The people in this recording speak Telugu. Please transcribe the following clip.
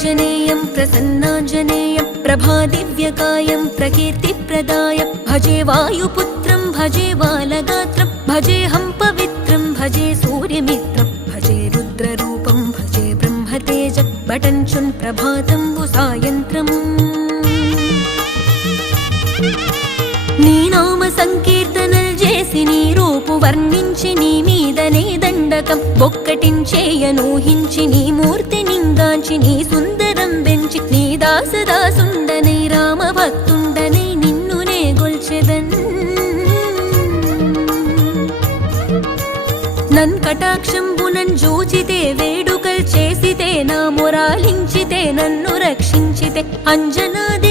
आञ्जनेयं प्रसन्नाञ्जनेयं प्रभादिव्यकायं प्रकीर्तिप्रदाय भजे वायुपुत्रं भजे बालगात्रं भजेऽहं पवित्रं भजे सूर्यमित्रं भजे रुद्ररूपं भजे ब्रह्मतेज बटञ्चुन् प्रभातं सायन्त्रम् నీ నామ సంకీర్తనలు చేసి నీ రూపు వర్ణించి నీ మీదనే దండకం బొక్కటించేయనూహించి నీ మూర్తి నింగాంచి నీ సుందరం పెంచి నీ దాసదాసుండనై రామ భక్తుండనై నిన్నునే గొల్చెదన్ నన్ కటాక్షంబునన్ జూచితే వేడుకల్ చేసితే నా మొరాలించితే నన్ను రక్షించితే అంజనాది